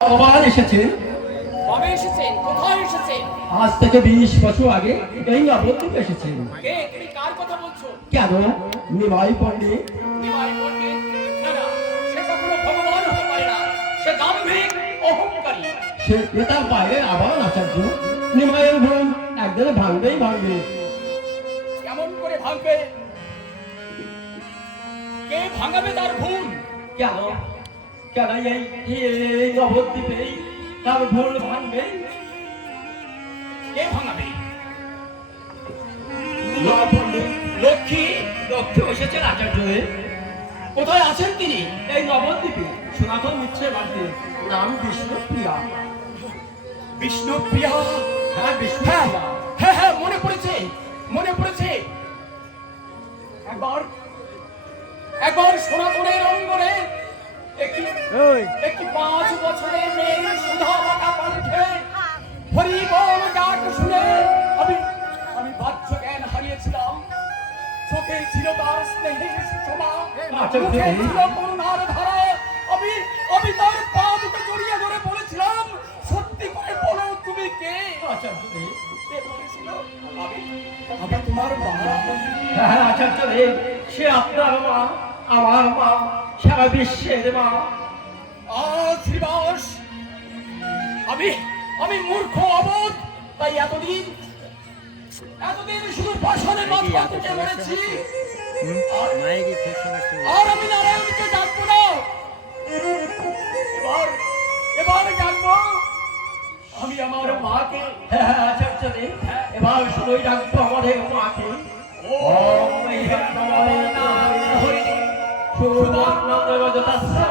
আবার এসেছেন। কবে এসেছেন? কোথায় এসেছেন? আজ থেকে 20 বছর আগে এই নবদ্বীপে এসেছেন। কে? তুমি কার কথা বলছো? কেন? নিমাই পণ্ডিত। নিমাই পণ্ডিত? না না, সে কখনো ভগবান হতে পারে না। সে দাম্ভিক, অহংকারী। সে নেতার পায়ে আবার আচার্য। নিমাইয়ের ভ্রম একদিনে ভাঙবেই ভাঙবে। কেমন করে ভাঙবে? কে ভাঙাবে তার ভুল? কেন? কেন এই নবদ্বীপে তার ভুল ভাঙবে? কে ভাঙাবে? নিমাই পণ্ডিত। লক্ষ্মী? লক্ষ্মী এসেছেন আচার্য। কোথায় আছেন তিনি? এই নবদ্বীপে সনাতন মিত্রের বাড়িতে। নাম বিষ্ণুপ্রিয়া। বিষ্ণুপ্রিয়া? হ্যাঁ, হ্যাঁ বিষ্ণুপ্রিয়া। হ্যাঁ হ্যাঁ, মনে পড়েছে, মনে পড়েছে। একবার একবার সনাতনের অঙ্গনে একটি 5 বছরের মেয়ে সুধা মাতা কণ্ঠে হরি বল ডাক শুনে আমি বাহ্য জ্ঞান হারিয়েছিলাম। চোখে ছিল তার স্নেহের সুষমা, মুখে ছিল করুণার ধারা। আমি তার পা দুটো জড়িয়ে ধরে বলেছিলাম, সত্যি করে বলো তুমি কে? আচার্য সে বলেছিল, আমি তোমার মা। হ্যাঁ আচার্য, সে আপনার মা, আমার মা, সারা বিশ্বের মা। শ্রীবাস, আমি মূর্খ অবোধ, তাই এতদিন শুধু পাষাণে মাথা তুলে মরেছি। আর আমি নারায়ণকে ডাকবো না। এবার ডাকবো আমি আমার মাকে। হ্যাঁ আচার্য, এবার শুধুই ডাকবো আমাদের মাকে। ওম নমঃ হরি সুবর্ণদেবতাস্যাম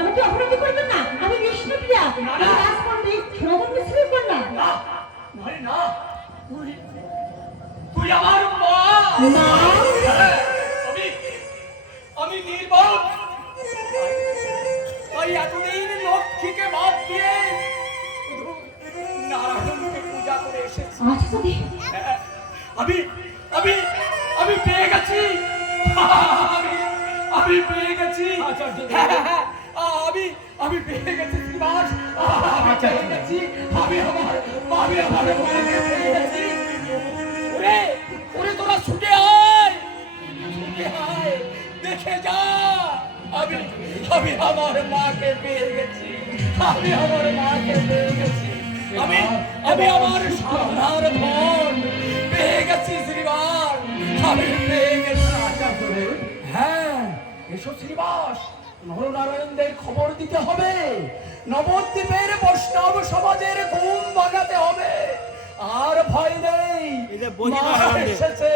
আমাকে অপরাধী করবেন না। আমি বিষ্ণুপ্রিয়া, আমি রাজপণ্ডিত সনাতন মিশ্রের কন্যা। না, তুই আমার মা। আমি নির্বোধ, তাই এতদিন লক্ষ্মীকে বাদ দিয়ে শুধু নারায়ণকে পূজা করে এসেছি। আমি পেয়ে গেছি। আমি পেয়ে গেছি। আমি পেয়ে গেছি শ্রীবাস। পেয়ে গেছি। আমি আমার মাকে পেয়ে গেছি। ওরে তোরা ছুটে আয়, দেখে যা। আমি আমার মাকে পেয়ে গেছি। আমি আমার মাকে পেয়ে গেছি। আমি আমার সাধনার ধন পেয়ে গেছি শ্রীবাস। আমি পেয়ে গেছি। হ্যাঁ, এসো শ্রীবাস, নরনারায়ণদের খবর দিতে হবে। নবদ্বীপের বৈষ্ণব সমাজের ঘুম ভাঙাতে হবে। আর ভয় নেই, মা এসেছে।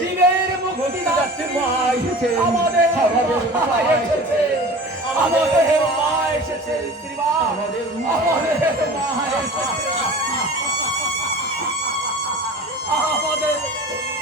জীবের মুক্তিদাত্রী মা এসেছে। আমাদের মা এসেছে। আমাদের মা এসেছে শ্রীবাস। আমাদের মা এসেছে।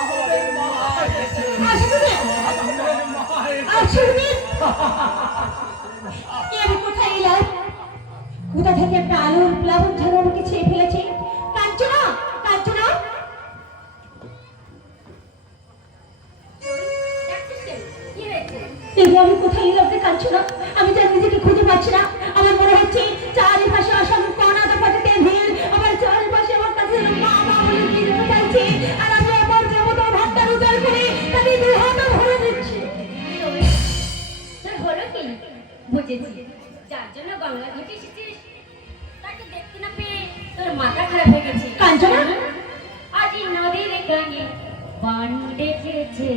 আমাদের মা এসেছে। আমি কোথায় এলাম? কোথা থেকে একটা আলোর প্লাবন ঝাড়ু আমাকে ছেয়ে ফেলেছে। কাঞ্চনা, কাঞ্চনা, আমি কোথায় এলাম রে কাঞ্চনা? আমি তার নিজেকে খুঁজে পাচ্ছি না। আমার মনে হচ্ছে চারিপাশে আসামি কণাটা পাঠাতে ভিড়। আমার চারিপাশে আমার কাছে মা মা বলে কি যেন চাইছে। আর আমি আমার জমতা ভাতটার উজাড় করে তাকে দুই হাতে ভরে দিচ্ছি। তোর হলো কি? বুঝেছি, যার জন্য গঙ্গা ঘাটে এসেছিস তাকে দেখতে না পেয়ে তোর মাথা খারাপ হয়ে গেছে। কাঞ্চনা, আজ এই নদীর গানে বান ডেকেছে,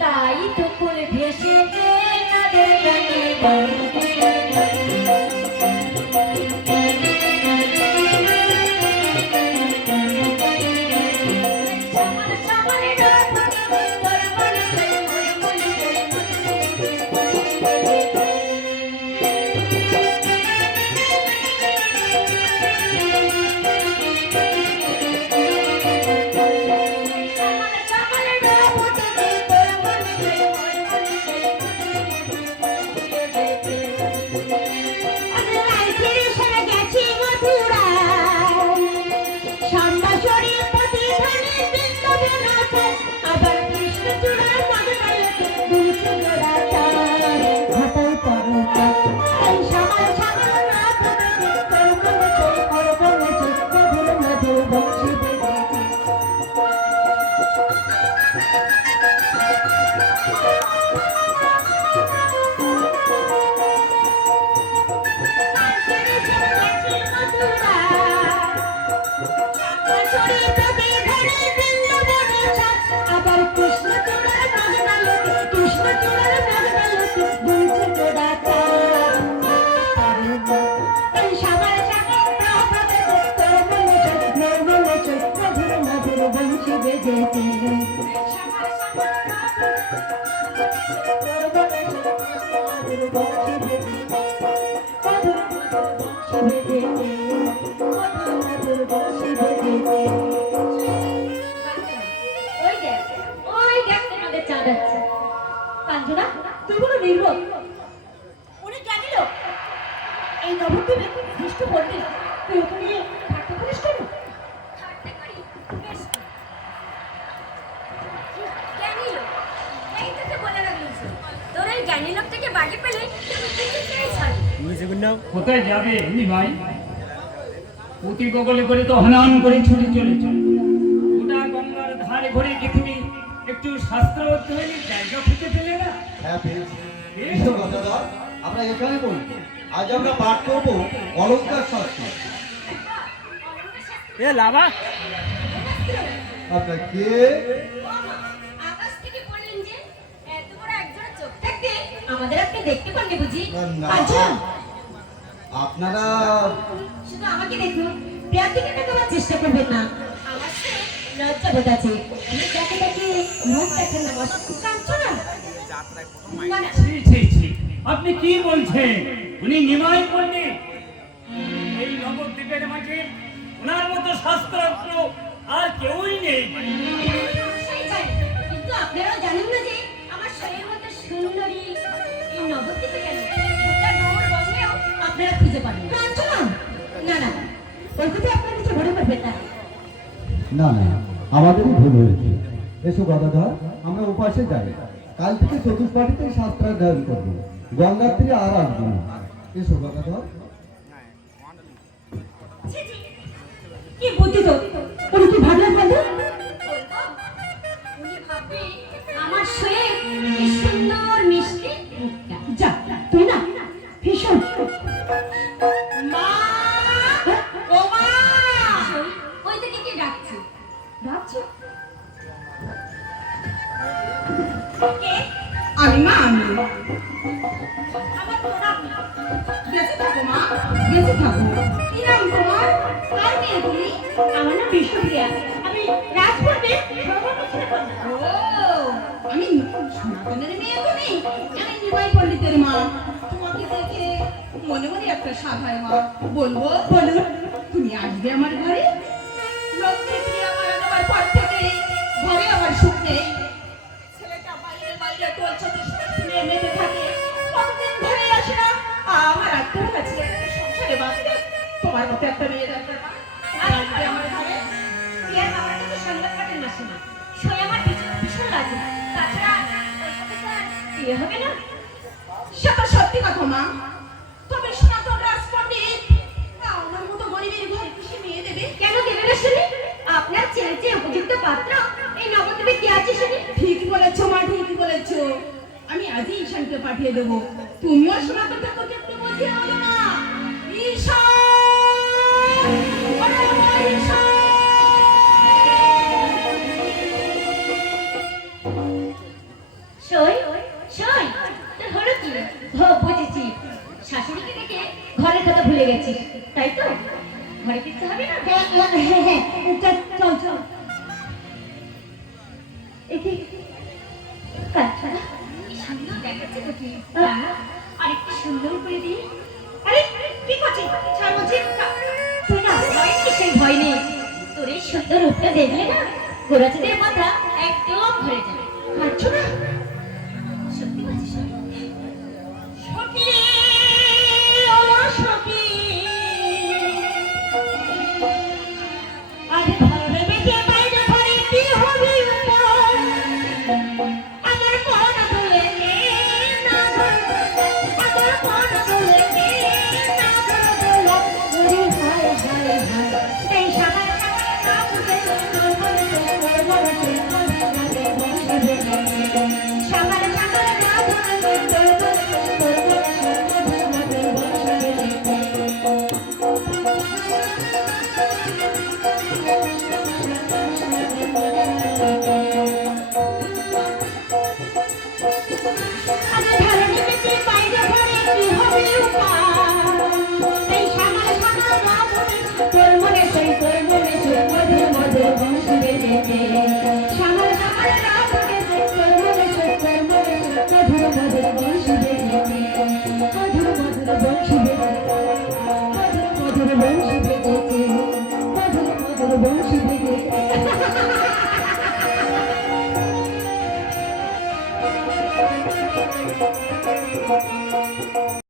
তাই তো করে ভেসেছে নদীর গানে বান। বেজেছে, মধুর মধুর বংশী বেজেছে। ওই দেখ তোমাদের চাঁদ আছে। কাঞ্চনা, তুই বলো নির্বোধ। উনি জানিল এই নবদ্বীপে দৃষ্ট পণ্ডিত, তুই ওকে নিয়ে ঠাট্টা করিস কেন? ঠাট্টা করি বেশ তো। জ্ঞানী লোক, এই তোকে বলে রাখছি তোর এই জ্ঞানী লোকটাকে বাড়ি পেলে তুমি কিছুতেই ছাড়বি। কোথায় যাবে নিমাই? অতি গগলে করে তো হনান করে ছুটে চলেছ। গোটা গঙ্গার ধারে ঘরে কি তুমি একটু শাস্ত্র অধ্যয়নের জায়গা খুঁজে পেলে না? হ্যাঁ পেয়েছি। এসো গদাধর, আমরা এখানে বলবো। আজ আমরা পাঠ করব অলঙ্কার শাস্ত্র। আপনার কে? আকাশ থেকে পড়লেন যে এত বড় একজোড়া চোখ থাকতে আমাদের আপনি দেখতে পাননি বুঝি? না, কাঞ্চনা, আপনারা শুধু আমাকে দেখুন, প্রিয়াতিকে দেখাবার চেষ্টা করবেন না। আমার সে লজ্জা বোধ আছে, আপনি যাকে তাকে মুখ দেখেন না। বস কাঞ্চনা, না না, ছি ছি ছি, আপনি কি বলছেন? উনি নিমাই পণ্ডিত। এই নবদ্বীপের মাঝে ওনার মতো শাস্ত্রজ্ঞ আর কেউই নেই। সেই জানি, কিন্তু আপনারাও জানেন না যে আমার শরীরের মতো সুন্দরী এই নবদ্বীপে কেন গোটা গৌর বঙ্গেও আপনারা খুঁজে পাবেন। কাঞ্চনা, না না, ওই কথা আপনার কিছু মনে করবেন না। না না, আমাদেরই ভুল হয়েছে। এসো গদাধর, আমরা উপাসে যাই। কাল থেকে চতুষ্পাঠীতে শাস্ত্রাধ্যয়ন করবো। গঙ্গার তীরে আর আসবো না। এসো গদাধর। ছি ছি, কি বুদ্ধি তো, উনি কি ভাবলেন বলো? বলবো উনি ভাববে আমার শরীর কি সুন্দর মিষ্টি মুখটা। যা, তুই না ভীষণ। মা, ও মা, শরীর ওই থেকে কি ডাকছে? ভাবছো? কে? আমি মা, আমি আমার প্রণাম। বেঁচে থাকো মা, বেঁচে থাকো। কি নাম তোমার? কার মেয়ে তুমি? আমার নাম বিষ্ণুপ্রিয়া, আমি রাজপুরের সর্বপ্রথম কন্যা। ও, আমি সনাতনের মেয়ে তুমি? আমি নিমাই পণ্ডিতের মা। তোমাকে দেখে মনে মনে একটা সাধায় মা। বলবো? বলুন। তুমি আসবে আমার ঘরে? লক্ষ্মী প্রিয়া মারা যাওয়ার পর থেকে ঘরে আমার সুখ নেই। ছেলেটা বাইরে বাইরে চলছে, নিয়ে মেতে থাকে, কতদিন ধরে আসে না। আমার আত্মার কাছে একটা সংসারে বাঁচতে তোমার মতো একটা মেয়ে দরকার মা। আর আসবে আমার ঘরে? প্রিয়ার বাবার কাছে সংবাদ পাঠান মাসে না সই আমার ভীষণ লাগে। তাছাড়া ওর সাথে তো আর বিয়ে হবে না। সেটা সত্যি কথা মা, তবে সনাতন রাজপণ্ডিত আমার মতো গরিবের ঘরে কি সে মেয়ে দেবে? কেন দেবে না শুনি? আপনার ছেলের যে উপযুক্ত পাত্র এই নবদ্বীপে কি আছে শুনি? ঠিক বলেছো মা, ঠিক বলেছো। আমি আজই ঈশানকে পাঠিয়ে দেবো। তুমিও সনাতন ঠাকুরকে একটু বুঝিয়ে বলো না। ঈশান! ওরে আমার ঈশান! সই সই তোর হলো কি? ও বুঝেছি, শাশুড়িকে দেখে ঘরের কথা ভুলে গেছি, তাই তো? ঘরে ফিরতে হবে না? চল চল। একে কাঞ্চনা, কি সুন্দর দেখাচ্ছে তোকে। আর একটু সুন্দর করে দিই। আরে কি করছিস? ছাড় বলছি। তুই না ভয় নেই, সেই ভয় নেই। তোর এই সুন্দর রূপটা দেখলে না গোরাচাঁদের মাথা একদম ভরে যাবে। কাঞ্চনা, সত্যি বলছিস? সখী, ও সখী, আজ ঘরে বেঁচে বাইরে ঘরে কি হবে উপায়? আমার মন বলে কে না বলে, আমার মন বলে কে না বলে, ওরে হায় হায় হায়, এই সাগর সাগর না বুঝে তোর মনে তোর মনে তোর মনে বসে রে। সাগর সাগর না বুঝে তোর মনে তোর মনে বসে রে। আগে ঘরে বেঁচে বাইরে ঘরে কি হবে উপায়? এই সাগর সাগর না বুঝে তোর মনে সেই মধুর মধুর বংশী বেজেছে।